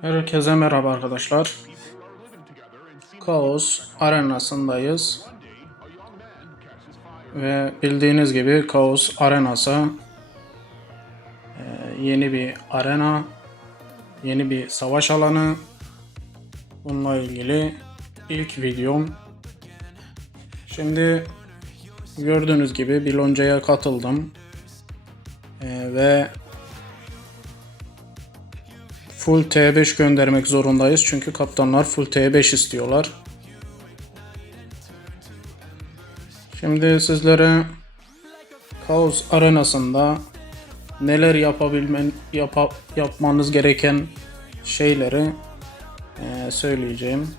Herkese merhaba arkadaşlar. Kaos arenasındayız. Ve bildiğiniz gibi Kaos arenası yeni bir arena, yeni bir savaş alanı. Bununla ilgili ilk videom. Şimdi gördüğünüz gibi bir loncaya katıldım. Ve full T5 göndermek zorundayız çünkü kaptanlar full T5 istiyorlar. Şimdi sizlere Kaos arenasında neler yapmanız gereken şeyleri söyleyeceğim.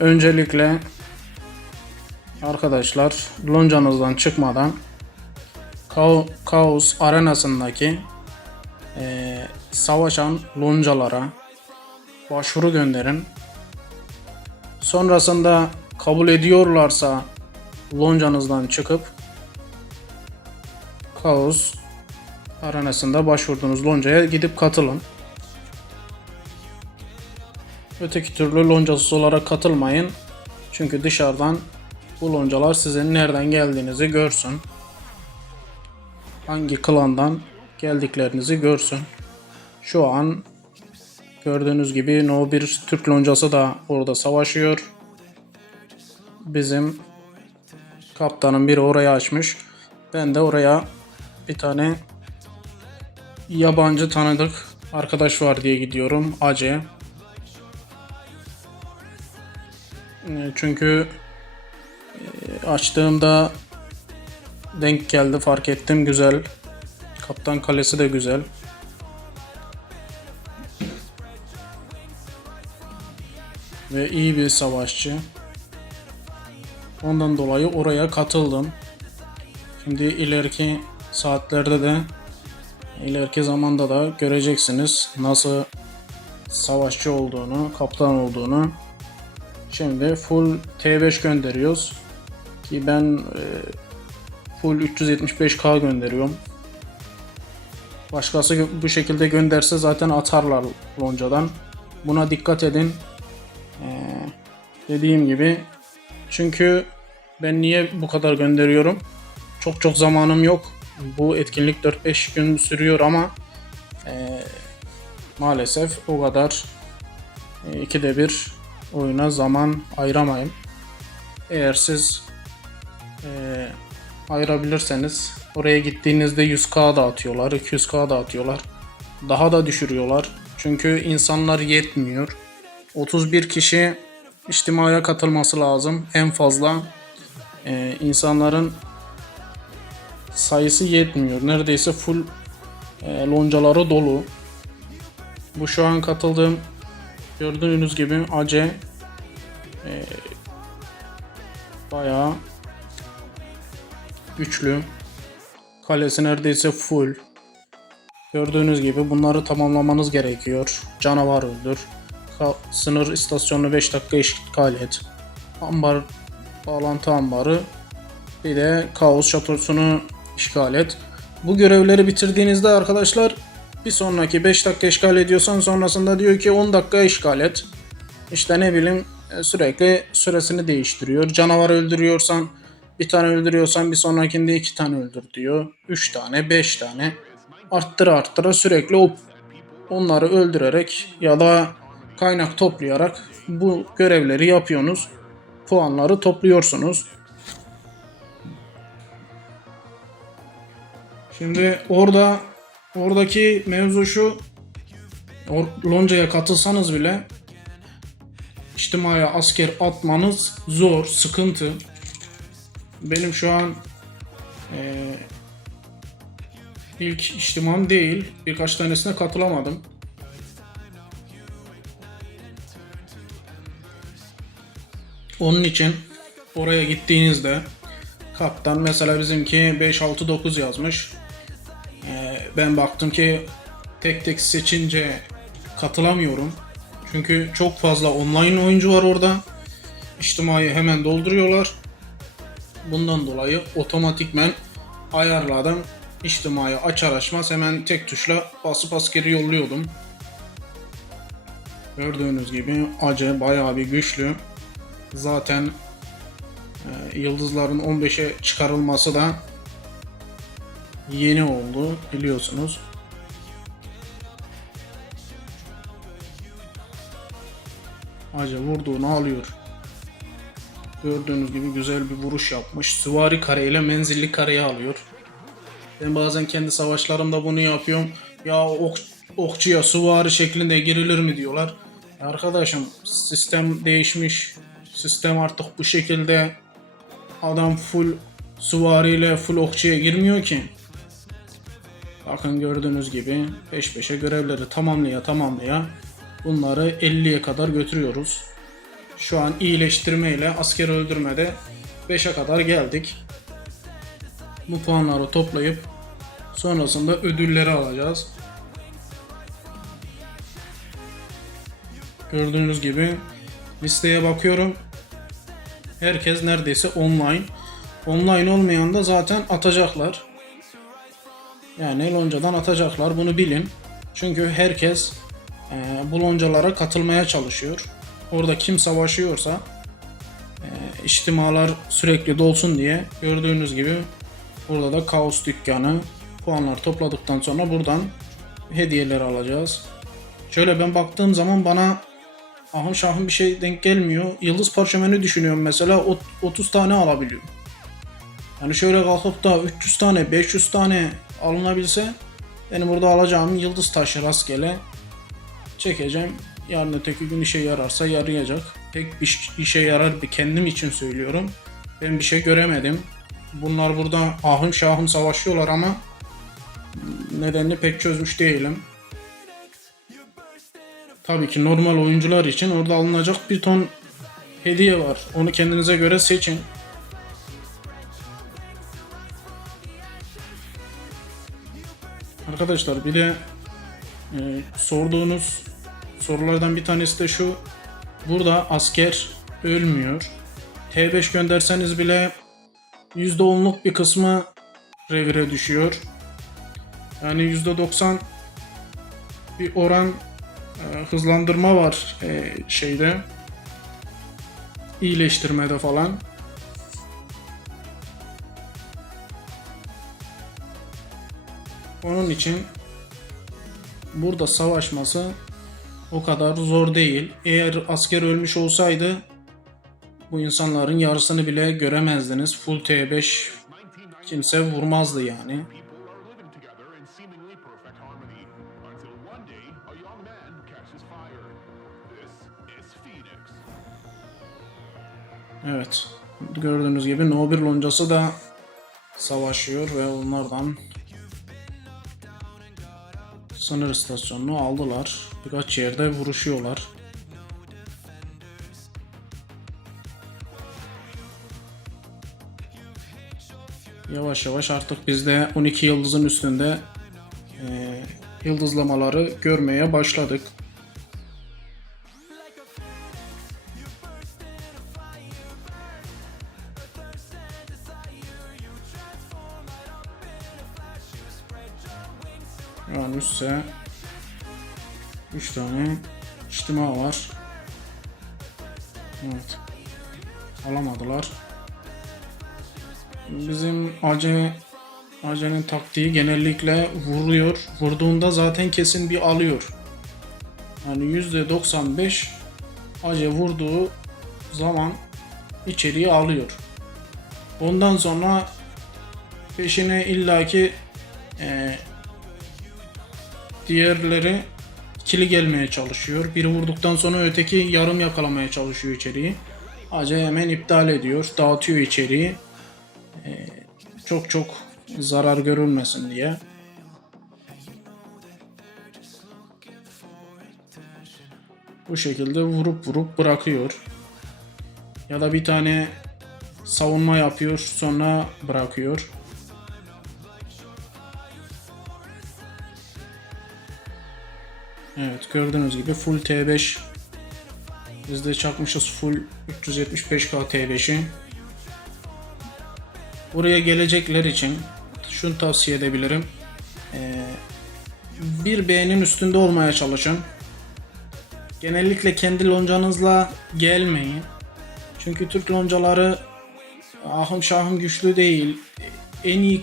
Öncelikle arkadaşlar loncanızdan çıkmadan Kaos arenasındaki savaşan loncalara başvuru gönderin. Sonrasında kabul ediyorlarsa loncanızdan çıkıp Kaos arenasında başvurduğunuz loncaya gidip katılın. Öteki türlü loncasız olarak katılmayın. Çünkü dışarıdan bu loncalar sizin nereden geldiğinizi görsün. Hangi klandan geldiklerinizi görsün. Şu an gördüğünüz gibi No bir Türk loncası da orada savaşıyor. Bizim kaptanın biri orayı açmış. Ben de oraya bir tane yabancı tanıdık arkadaş var diye gidiyorum. Ace. Çünkü açtığımda denk geldi, fark ettim, güzel. Kaptan kalesi de güzel. Ve iyi bir savaşçı. Ondan dolayı oraya katıldım. Şimdi ileriki saatlerde de, ileriki zamanda da göreceksiniz nasıl savaşçı olduğunu, kaptan olduğunu. Şimdi full T5 gönderiyoruz. Ki ben full 375k gönderiyorum. Başkası bu şekilde gönderse zaten atarlar loncadan. Buna dikkat edin. Dediğim gibi. Çünkü ben niye bu kadar gönderiyorum? Çok zamanım yok. Bu etkinlik 4-5 gün sürüyor ama maalesef o kadar ikide bir oyuna zaman ayıramayın. Eğer siz ayırabilirseniz oraya gittiğinizde 100k da atıyorlar, 200k da atıyorlar. Daha da düşürüyorlar. Çünkü insanlar yetmiyor. 31 kişi içtimaya katılması lazım. En fazla insanların sayısı yetmiyor. Neredeyse full loncaları dolu. Bu şu an katıldığım gördüğünüz gibi Ace bayağı güçlü. Kalesi neredeyse full. Gördüğünüz gibi bunları tamamlamanız gerekiyor. Canavar öldür. Sınır istasyonunu 5 dakika işgal et. Ambar, bağlantı ambarı. Bir de Kaos şatosunu işgal et. Bu görevleri bitirdiğinizde arkadaşlar bir sonraki 5 dakika işgal ediyorsan sonrasında diyor ki 10 dakika işgal et. İşte ne bileyim sürekli süresini değiştiriyor. Canavar öldürüyorsan bir tane öldürüyorsan bir sonrakinde 2 tane öldür diyor. 3 tane 5 tane arttıra sürekli onları öldürerek ya da kaynak toplayarak bu görevleri yapıyorsunuz. Puanları topluyorsunuz. Şimdi oradaki mevzu şu, loncaya katılsanız bile içtimaya asker atmanız zor, sıkıntı. Benim şu an ilk içtimam değil, birkaç tanesine katılamadım. Onun için oraya gittiğinizde kaptan mesela bizimki 5-6-9 yazmış. Ben baktım ki tek seçince katılamıyorum. Çünkü çok fazla online oyuncu var orada. İçtimayı hemen dolduruyorlar. Bundan dolayı otomatikmen ayarladım. İçtimayı açar açmaz hemen tek tuşla basıp askeri yolluyordum. Gördüğünüz gibi Ace bayağı bir güçlü. Zaten yıldızların 15'e çıkarılması da yeni oldu biliyorsunuz. Ace vurduğunu alıyor. Gördüğünüz gibi güzel bir vuruş yapmış. Süvari kareyle menzilli kareyi alıyor. Ben bazen kendi savaşlarımda bunu yapıyorum. Ya okçuya süvari şeklinde girilir mi diyorlar. Arkadaşım sistem değişmiş. Sistem artık bu şekilde, adam full süvariyle full okçuya girmiyor ki. Bakın gördüğünüz gibi peş peşe görevleri tamamlaya bunları 50'ye kadar götürüyoruz. Şu an iyileştirmeyle asker öldürmede 5'e kadar geldik. Bu puanları toplayıp sonrasında ödülleri alacağız. Gördüğünüz gibi listeye bakıyorum. Herkes neredeyse online. Online olmayan da zaten atacaklar. Yani loncadan atacaklar, bunu bilin. Çünkü herkes bu loncalara katılmaya çalışıyor. Orada kim savaşıyorsa içtimalar sürekli dolsun diye, gördüğünüz gibi burada da kaos dükkanı. Puanlar topladıktan sonra buradan hediyeler alacağız. Şöyle ben baktığım zaman bana ahım şahım bir şey denk gelmiyor. Yıldız parşömeni düşünüyorum mesela, 30 tane alabiliyorum. Yani şöyle kalkıp da 300 tane 500 tane alınabilse, benim burada alacağım yıldız taşı rastgele çekeceğim. Yarın öteki gün işe yararsa yarayacak. Tek bir işe yarar, bir kendim için söylüyorum. Ben bir şey göremedim. Bunlar burada ahım şahım savaşıyorlar ama nedenini pek çözmüş değilim. Tabii ki normal oyuncular için orada alınacak bir ton hediye var. Onu kendinize göre seçin. Arkadaşlar bir de sorduğunuz sorulardan bir tanesi de şu. Burada asker ölmüyor. T5 gönderseniz bile %10'luk bir kısmı revire düşüyor. Yani %90 bir oran hızlandırma var şeyde, iyileştirmede falan. Onun için burada savaşması o kadar zor değil. Eğer asker ölmüş olsaydı bu insanların yarısını bile göremezdiniz. Full T5 kimse vurmazdı yani. Evet. Gördüğünüz gibi No 1 loncası da savaşıyor ve onlardan sınır istasyonunu aldılar. Birkaç yerde vuruşuyorlar. Yavaş yavaş artık biz de 12 yıldızın üstünde yıldızlamaları görmeye başladık. Yani üstte 3 tane içtima var. Evet. Alamadılar. Bizim Ace'nin taktiği genellikle vuruyor. Vurduğunda zaten kesin bir alıyor. Yani %95 Ace vurduğu zaman içeriği alıyor. Ondan sonra peşine illaki diğerleri ikili gelmeye çalışıyor. Biri vurduktan sonra öteki yarım yakalamaya çalışıyor içeriği. Ace hemen iptal ediyor, dağıtıyor içeriği. Çok zarar görülmesin diye. Bu şekilde vurup bırakıyor. Ya da bir tane savunma yapıyor, sonra bırakıyor. Evet, gördüğünüz gibi full T5. Biz de çakmışız full 375K T5'i. Buraya gelecekler için şunu tavsiye edebilirim. Bir B'nin üstünde olmaya çalışın. genellikle kendi loncanızla gelmeyin. Çünkü Türk loncaları ahım şahım güçlü değil. En iyi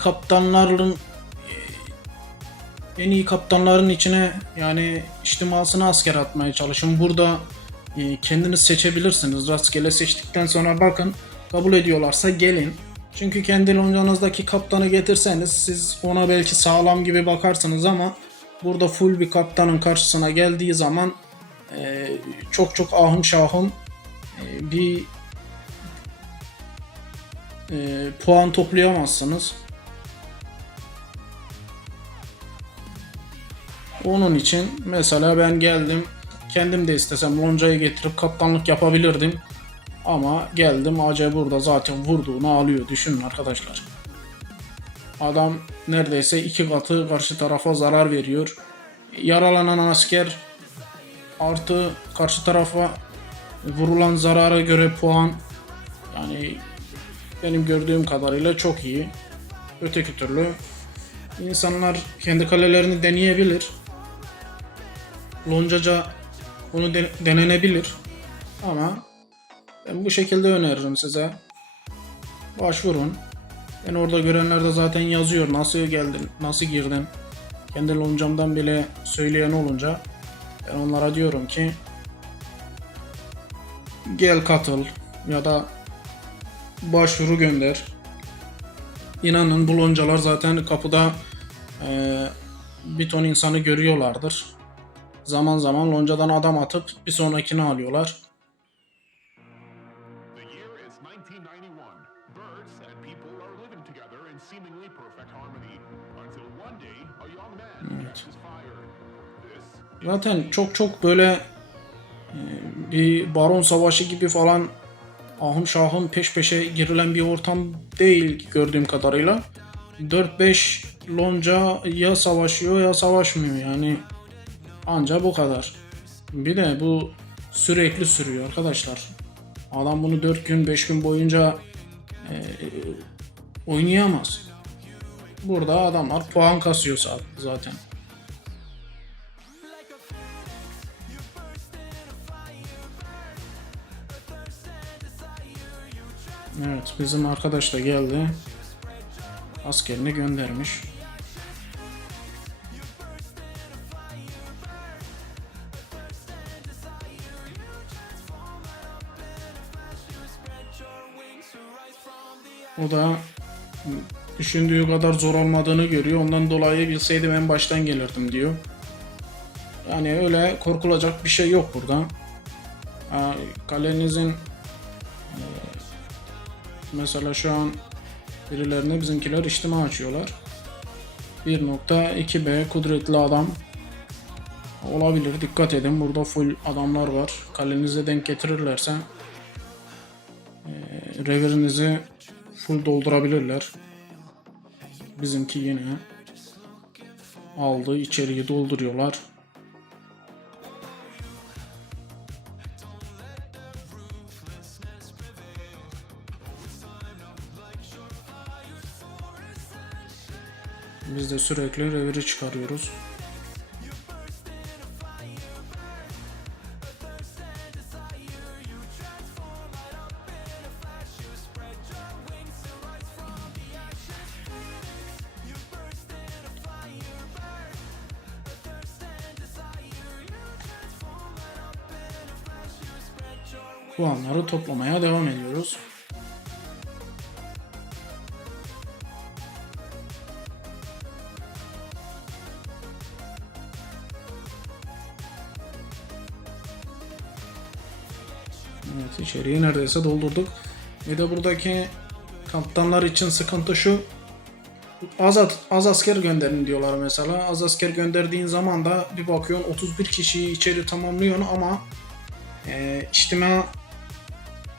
kaptanların içine yani içtimasına asker atmaya çalışın. Burada kendiniz seçebilirsiniz. Rastgele seçtikten sonra bakın, kabul ediyorlarsa gelin. Çünkü kendi loncanızdaki kaptanı getirseniz siz ona belki sağlam gibi bakarsınız ama burada full bir kaptanın karşısına geldiği zaman çok çok ahım şahım bir puan toplayamazsınız. Onun için mesela ben geldim, kendim de istesem loncayı getirip kaptanlık yapabilirdim. Ama geldim, AC burada zaten vurduğunu alıyor. Düşünün arkadaşlar. Adam neredeyse 2 katı karşı tarafa zarar veriyor. Yaralanan asker artı karşı tarafa vurulan zarara göre puan, yani benim gördüğüm kadarıyla çok iyi. Öteki türlü insanlar kendi kalelerini deneyebilir. Loncaca bunu denenebilir. Ama ben bu şekilde öneririm size. Başvurun. Ben orada görenlerde zaten yazıyor nasıl geldin, nasıl girdin. Kendi loncamdan bile söyleyen olunca ben onlara diyorum ki gel katıl ya da başvuru gönder. İnanın bu loncalar zaten kapıda bir ton insanı görüyorlardır. Zaman zaman loncadan adam atıp bir sonrakini alıyorlar. Evet. Zaten çok böyle bir baron savaşı gibi falan ahım şahım peş peşe girilen bir ortam değil gördüğüm kadarıyla. 4-5 lonca ya savaşıyor ya savaşmıyor yani, anca bu kadar. Bir de bu sürekli sürüyor arkadaşlar. Adam bunu 4 gün 5 gün boyunca oynayamaz. Burada adamlar puan kasıyor zaten. Evet, bizim arkadaş da geldi. Askerini göndermiş. O da düşündüğü kadar zor olmadığını görüyor. Ondan dolayı bilseydim en baştan gelirdim diyor. Yani öyle korkulacak bir şey yok burada. Kalenizin mesela şu an birilerine bizimkiler içtima açıyorlar. 1.2B kudretli adam olabilir. Dikkat edin, burada full adamlar var. Kalenize denk getirirlerse revirinizi full doldurabilirler. Bizimki yine aldı, içeriği dolduruyorlar. Biz de sürekli reviri çıkarıyoruz. Puanları toplamaya devam ediyoruz. Evet, içeriği neredeyse doldurduk. Bir de buradaki kaptanlar için sıkıntı şu. Az asker gönderin diyorlar mesela. Az asker gönderdiğin zaman da bir bakıyorsun 31 kişiyi içeri tamamlıyorsun ama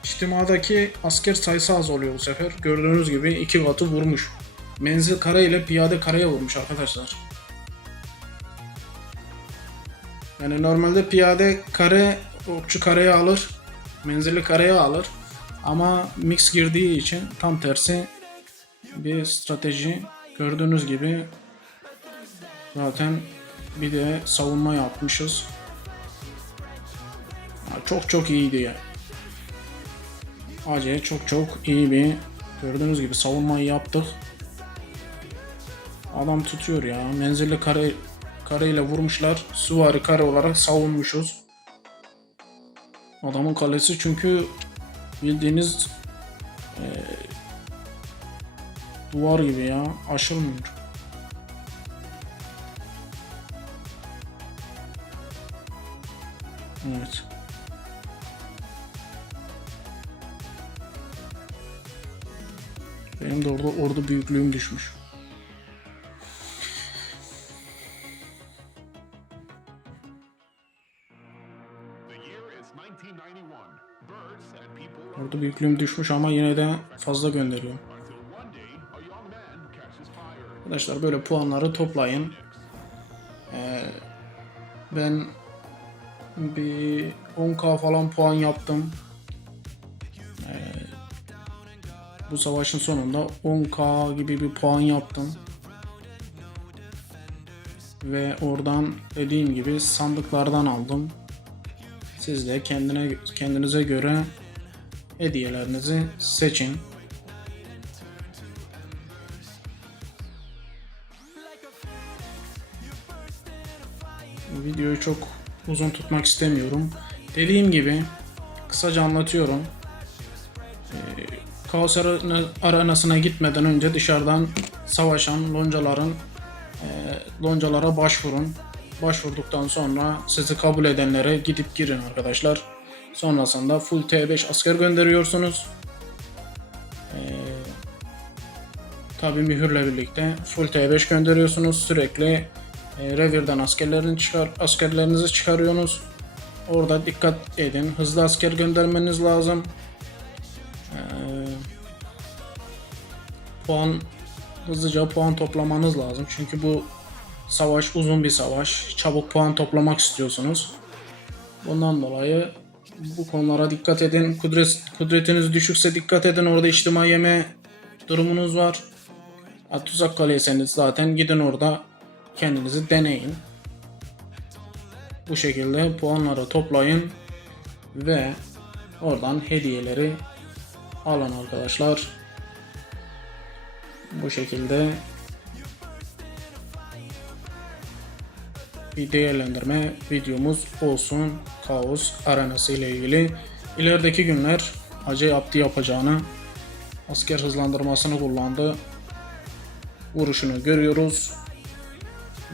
içtimadaki asker sayısı az oluyor bu sefer. Gördüğünüz gibi 2 katı vurmuş. Menzil kare ile piyade kareye vurmuş arkadaşlar. Yani normalde piyade kare okçu kareye alır. Menzili kareye alır. Ama mix girdiği için tam tersi bir strateji. Gördüğünüz gibi zaten bir de savunma yapmışız. Çok çok iyiydi ya. AC çok iyi bir, gördüğünüz gibi savunmayı yaptık. Adam tutuyor ya. Menzilli kareyle vurmuşlar. Süvari kare olarak savunmuşuz. Adamın kalesi çünkü bildiğiniz duvar gibi ya. Aşılmıyor. Evet. Benim de orada ordu büyüklüğüm düşmüş. Ordu büyüklüğüm düşmüş ama yine de fazla gönderiyorum. Arkadaşlar böyle puanları toplayın. Ben bir 10k falan puan yaptım. Bu savaşın sonunda 10k gibi bir puan yaptım. Ve oradan dediğim gibi sandıklardan aldım. Siz de kendinize göre hediyelerinizi seçin. Videoyu çok uzun tutmak istemiyorum. Dediğim gibi kısaca anlatıyorum. Kaos arenasına gitmeden önce dışarıdan savaşan loncalara başvurun. Başvurduktan sonra sizi kabul edenlere gidip girin arkadaşlar. Sonrasında full T5 asker gönderiyorsunuz. Tabi mühürle birlikte full T5 gönderiyorsunuz. Sürekli revirden askerlerinizi çıkarıyorsunuz. Orada dikkat edin. Hızlı asker göndermeniz lazım. Hızlıca puan toplamanız lazım. Çünkü bu savaş uzun bir savaş. Çabuk puan toplamak istiyorsunuz. Bundan dolayı bu konulara dikkat edin. Kudretiniz düşükse dikkat edin. Orada içtima yeme durumunuz var. Tuzak kaleyseniz zaten gidin orada kendinizi deneyin. Bu şekilde puanları toplayın ve oradan hediyeleri alın arkadaşlar. Bu şekilde bir değerlendirme videomuz olsun Kaos Arenası ile ilgili. İlerideki günler Hacı Abdi yapacağını, asker hızlandırmasını kullandı. Vuruşunu görüyoruz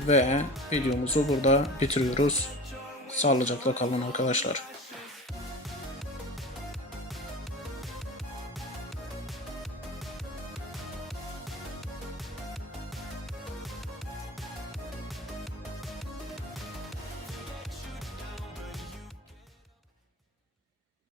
ve videomuzu burada bitiriyoruz. Sağlıcakla kalın arkadaşlar.